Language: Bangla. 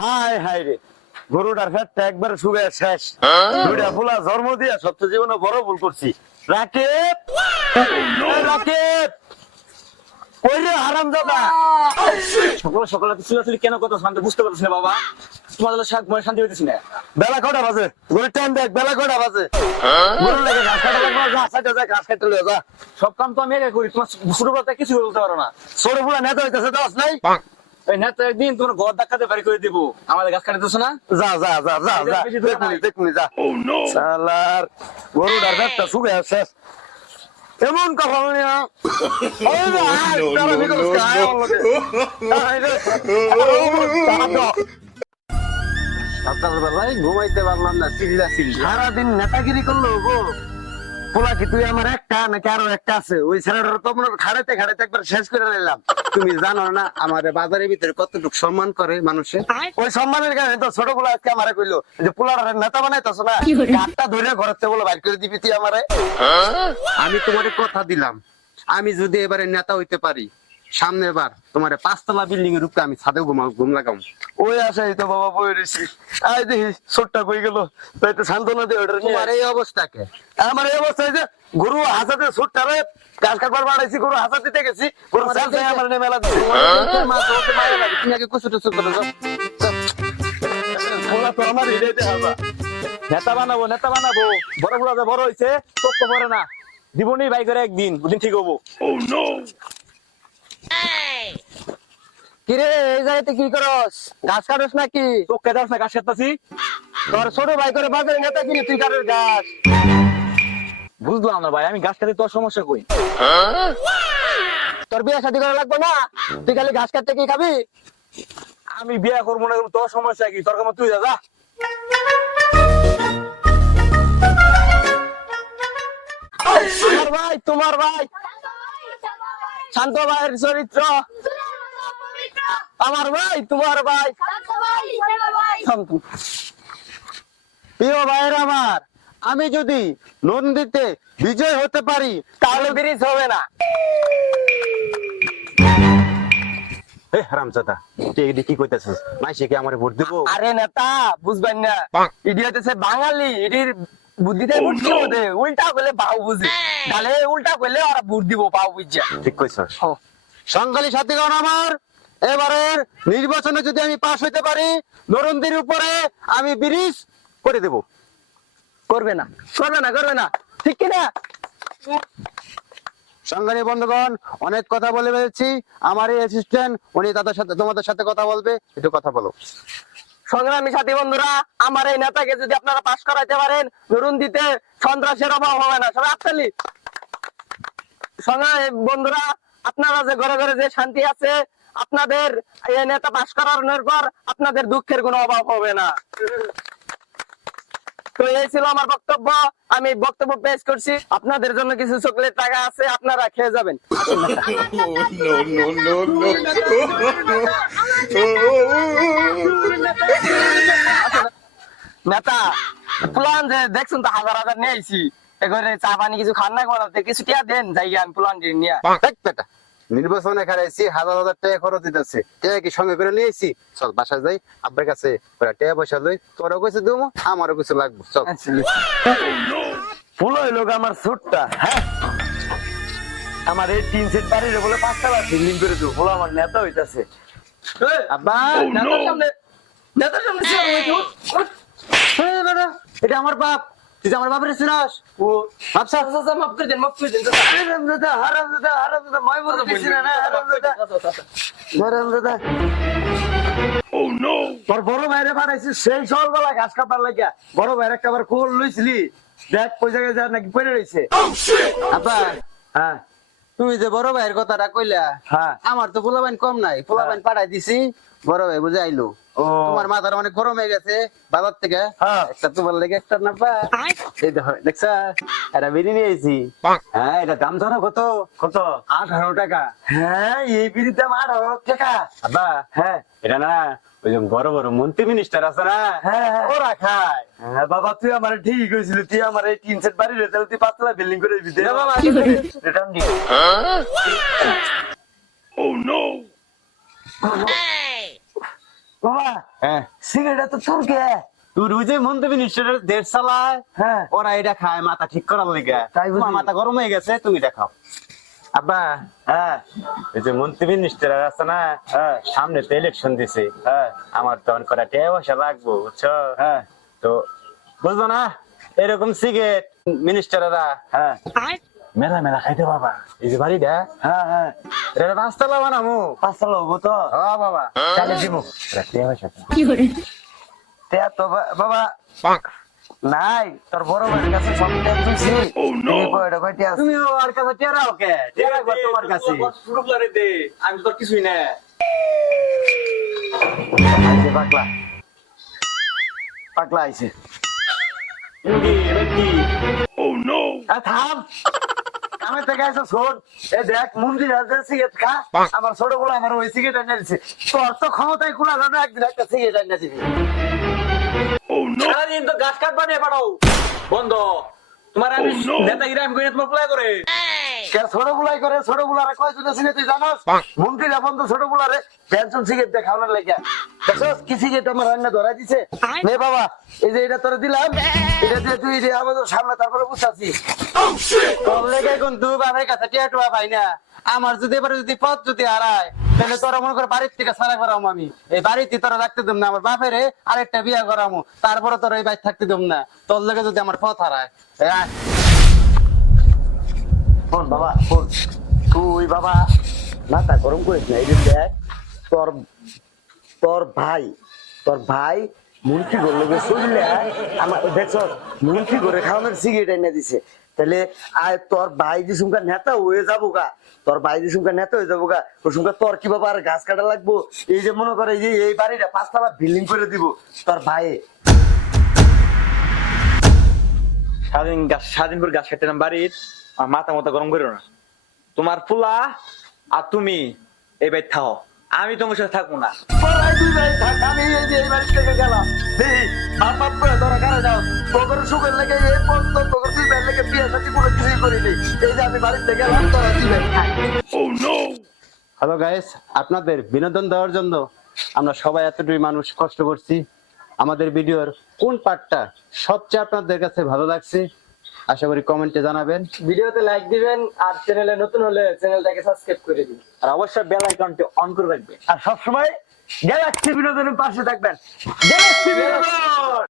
হায় হায় রে, গরুটার ফ্যাটটা একবারে শুকিয়ে শেষ। দুইটা ফুলা জন্ম দিয়া সত্য জীবনে বড় ভুল করছি। রাকেব, রাকেব, কই রে হারামজাদা? সকাল সকালে চিল্লাচিল্লি কেন কথা শান্তি বুঝতে পারছি না বাবা। তোমার শান্তি হইতেছি না। বেলা কটা বাজে? গরুর টাইম দেখ, বেলা কটা বাজে? গরুর লাগে ঘাস কাটা লাগবে, যা সাইডে যা ঘাস কাটতে লয়ে যা। সব কাম তো আমি একা করি, তোমার ছোট কথা কিছু বলতে পারো না। ছোট ফুলা নেতা হইতেছে, দশ নাই? এই নেতা একদিন তোমার ঘর ধাক্কাতে বাড়ি করে দিব, আমাদের গাছ কাটতেছো না। যা যা যা যা যা, দেখুনি দেখুনি যা। শালার গরুটার ফ্যাটটা শুকিয়ে শেষ। এমন কথা বলি না। ওই যে, আয়, তারা ভিতরে ঢুকে, আয় আমার লগে। আয় রে। তারা তো। সকালবেলায় ঘুমাইতে পারলাম না, চিল্লা চিল্লি। সারাদিন নেতাগিরি করলো গো। পোলা কি তুই আমার একটা নাকি আরো একটা আছে? ওই ছেলেটার তো মনে হয় খাড়াইতে খাড়াইতে একবার শেষ করে নিলাম। তুমি জানো না আমার বাজারের ভিতরে কতটুকু সম্মান করে মানুষে। ওই সম্মানের কারণে তো ছোট পোলা আজকে আমারে কইলো যে পোলার নেতা বানাইতেছ না, হাতটা ধরে ঘরেতে বলে বাইর করে দিবি তুই আমারে। আমি তোমার কথা দিলাম, আমি যদি এবারে নেতা হইতে পারি, সামনের বার তোমার 5 তলা বিল্ডিং এর উপরে আমি ছাদে ঘুম লাগাম। ওই আশাই তো বাবা বই রয়েছি। আয় দেখি ছোটটা কই গেল, তাই তো সান্ত্বনা দিয়ে ওটা নিয়ে তোমার এই অবস্থাকে আমার এই অবস্থায় যে গরু হাসাতে ছোটটারে গাছ কাটবার বাড়াইছি, গরু হাসা দিতে গেছি, গরু চালছে আমার নিয়ে মেলা দিচ্ছে। তুমি আগে কুচু টুচু করে দাও। পোলা তো আমার হৃদয়তে হাসা। নেতা বানাবো বড় বুড়া যে বড় হয়েছে চোখ তো পড়ে না, জীবনই বাই করে একদিন ওদিন ঠিক হবো। কিরে এই জায়গাতে কি করস? গাছ কাটস নাকি? চোখ কেটে আসে না, গাছ কাটতাছি। তোর ছোট ভাই করে বাজারে নেতা কিনে তুই কাটের গাছ। বুঝলাম না ভাই, আমি গাছ কাটি তোর সমস্যা কই? তোর বিয়ে শাদী করা লাগবে না, তুই খালি ঘাস কাটতে কি খাবি? আমি বিয়ে করবো না, তোর সমস্যা কি? তোর কাম তুই যা যা। আমার ভাই, তোমার ভাই, শান্ত ভাইয়ের চরিত্র। আমার ভাই, তোমার ভাই, প্রিয় ভাইয়ের আমার, আমি যদি নন্দীতে বিজয় হতে পারি তাহলে ব্রিজ হবে না। এই হারামজাদা, তুই এদিকে কি কইতাছিস? মাইসে কি আমারে ভোট দিব? আরে নেতা বুঝবেন না, ইডি হইতেছে বাঙালি, ইডির বুদ্ধিতে বুঝছি ওদে, উল্টা করলে বাউ বুঝে, তাহলে উল্টা করলে ওরা ভোট দিব বাউ বুঝা। ঠিক কইছস। সংখ্যালী সাথীগণ আমার, এবারের নির্বাচনে যদি আমি পাশ হইতে পারি, নরন্দির উপরে আমি ব্রিজ করে দেব। করবে না, করবে না, করবে না, ঠিক কিনা? সংগ্রামী বন্ধুগণ, অনেক কথা বলে ফেলেছি। আমার এই অ্যাসিস্ট্যান্ট উনি তাদের সাথে তোমাদের সাথে কথা বলবে, একটু কথা বলো। সংগ্রামী সাথী বন্ধুরা, আমার এই নেতাকে যদি আপনারা পাশ করাইতে পারেন, ধরুন দিতে সন্ত্রাসের অভাব হবে না। সবাই আপতালি। সংগ্রামী বন্ধুরা, আপনারা যে ঘরে ঘরে যে শান্তি আছে, আপনাদের এই নেতা পাশ করানোর পর আপনাদের দুঃখের কোনো অভাব হবে না। তো এই ছিল আমার বক্তব্য, আমি বক্তব্য পেশ করছি। আপনাদের জন্য কিছু চকলেট টাকা আছে, আপনারা খেয়ে যাবেন। নেতা প্লান যে দেখছেন তো, হাজার হাজার নিয়ে আইছি, এবারে চা পানি কিছু খান না, করাতে কিছু টিয়া দেন, যাই আমি প্লান নিয়ে। দেখ বেটা, নির্বাচনে খারাইছি, হাজার হাজার টাকা খরচ দিতেছে, টাকা কি সঙ্গে করে নিয়ে আইছি? চল বাসায় যাই, আব্বার কাছে টাকা পয়সা লই, তোরও কিছু দেবো, আমারও কিছু লাগবে, চল। ফুল হইল আমার সুটটা, হ্যাঁ, আমার এই 3 সেট বাড়ির বলে 5 টাকা বিল্ডিং করে দেবো। ফুল আমার নেতা হইতাছে। আব্বা, নেতার সামনে, নেতার সামনে এটা আমার বাপ, তুই যে আমার বাপের চিনাস? ও আচ্ছা, মাফ করে দেন, মাফ করে দেন। হারামজাদা, হারামজাদা, হারামজাদা, মাই বলতে দিছি না, হারামজাদা, হারামজাদা। Oh no! তোর বড় ভাইরে বানাইছি সেই সকালবেলা ঘাস কাটার লাগিয়া। বড় ভাইয়ের একটা বার কোল লইছিলি, দেখ কই জায়গায় যা নাকি পড়ে রইছে। আব্বা, হ্যাঁ তুমি যে বড় ভাইয়ের কথাটা কইলা, হ্যাঁ, আমার তো পোলাবাইন কম নাই, পোলাবাইন পাঠাই দিছি, বড় ভাই বুঝে আইলো। ও তোমার মাথার অনেক গরম হয়ে গেছে বাজার থেকে, হ্যাঁ, একটা তোমার লেগে একটা না পা, এই দেখো দেখছা, এটা বিড়ি নিয়ে আইছি। হ্যাঁ, এটা দাম ধরো কত? কত? 18 টাকা। হ্যাঁ, এই বিড়ির দাম 18 টাকা। আব্বা, হ্যাঁ এটা না ওই যে বড় বড় মন্ত্রী মিনিস্টার আছে না, হ্যাঁ, ওরা খায়। হ্যাঁ বাবা, তুই আমার ঠিক কইছিলি, তুই আমার এই 3 সেট বাড়ি রেতে তুই 5 তলা বিল্ডিং করে দিবি। না বাবা, রিটার্ন দি। ও নো! বাবা হ্যাঁ সিগারেট তো তোর কে তুই ওই যে মন্ত্রী মিনিস্টারের দেশ চালায় হ্যাঁ ওরা এটা খায় মাথা ঠিক করার লেগে তাই বুঝি। তোমার মাথা গরম হয়ে গেছে তুমি এটা খাও আব্বা হ্যাঁ এই যে মন্ত্রী মিনিস্টার আছে না হ্যাঁ সামনে তো ইলেকশন দিছে হ্যাঁ আমার তখন করা টাকা পয়সা লাগবো বুঝছো হ্যাঁ তো বুঝলো না এরকম সিগারেট মিনিস্টাররা হ্যাঁ মেলা মেলা খাইতে বাবা এই যে বাড়িটা হ্যাঁ হ্যাঁ এটা রাস্তালা বানামু পাঁচটা লোক তো হ্যাঁ বাবা চালে দিব টাকা পয়সা তে তো বাবা নাই তোর বড় ভাইয়ের কাছে সব টাকা তুলছি তুমি কয়টা কয়টা আছে তুমি ওর কাছে টেরা ওকে টেরা একবার তোমার কাছে শুরু করে দে আমি তো কিছুই না আইছে পাগলা পাগলা আইছে থাম আমি তো গেছে শোন এ দেখ মন্দির আছে সিগারেট খা আমার ছোট গুলো আমার ওই সিগারেট এনে দিচ্ছে তোর তো ক্ষমতায় কুলা না একদিন একটা সিগারেট এনে দিবি সারাদিন তো গাছ কাট বানিয়ে পাঠাও বন্ধ তোমার আমি নেতাগিরি আমি করি তোমার প্লাই করে কে ছোট গুলাই করে ছোট গুলারে কয় জুনে সিনে তুই জানোস মন্ত্রীরা বন্ধ ছোট গুলারে পেনশন সিগারেট দেখানোর লেগে দেখছস কি সিগারেট আমার রান্না ধরা দিছে নে বাবা এই যে এটা তোরে দিলাম এটা দিয়ে তুই যে আমাদের সামনে তারপরে বুঝাচ্ছি তোর লেগে কিন্তু বাবার কাছে টেরা টোয়া পাই না আমার যদি এবারে যদি পথ যদি হারায় তাহলে তোরা মনে করে বাড়ির থেকে সারা করাম আমি এই বাড়িতে তোরা রাখতে দেব না আমার বাপেরে আরেকটা বিয়া করামু তারপরে তোরা এই বাড়ি থাকতে দেব না তোর লেগে যদি আমার পথ হারায় শোন বাবা শোন তুই বাবা মাথা গরম করিস না এই যে দেখ তোর তোর ভাই মুরগি করলে শুনলে আমার দেখছ মুরগি করে খাওয়ানোর সিগারেট এনে দিছে তাহলে আয় তোর ভাই যে সুমকা নেতা হয়ে যাবো গা তোর ভাই যে সুমকা নেতা হয়ে যাবো গা ওর সুমকা তোর কি বাবা আর গাছ কাটা লাগবো এই যে মনে করে এই যে এই বাড়িটা 5 তলা বিল্ডিং করে দিব তোর ভাই স্বাধীন করে গাছ কাটতে বাড়ির আর মাথা মতো গরম করো না তোমার পোলা আর তুমি এই বাড়ি থাও আমি তোমার সাথে থাকবো না পড়াই দুই ভাই থাক আমি এই যে এই বাড়ি থেকে গেলাম দেখি বাপ বাপ করে তোরা কারা যাও তোর সুখের লেগে এই পর্যন্ত তোর দুই ভাই লেগে বিয়ে সাথে কোনো কিছুই করিনি এই যে আমি বাড়িতে গেলাম তোরা দুই ভাই থাক হ্যালো গাইস আপনাদের বিনোদন দেওয়ার জন্য আমরা সবাই এতটুকু মানুষ কষ্ট করছি আমাদের ভিডিওর কোন পার্টটা সবচেয়ে আপনাদের কাছে ভালো লাগছে আশা করি কমেন্টে জানাবেন ভিডিওতে লাইক দিবেন আর চ্যানেলে নতুন হলে চ্যানেলটাকে সাবস্ক্রাইব করে দিন আর অবশ্যই বেল আইকনটি অন করে রাখবেন আর সবসময় গ্যালাক্সি বিনোদনের পাশে থাকবেন গ্যালাক্সি বিনোদন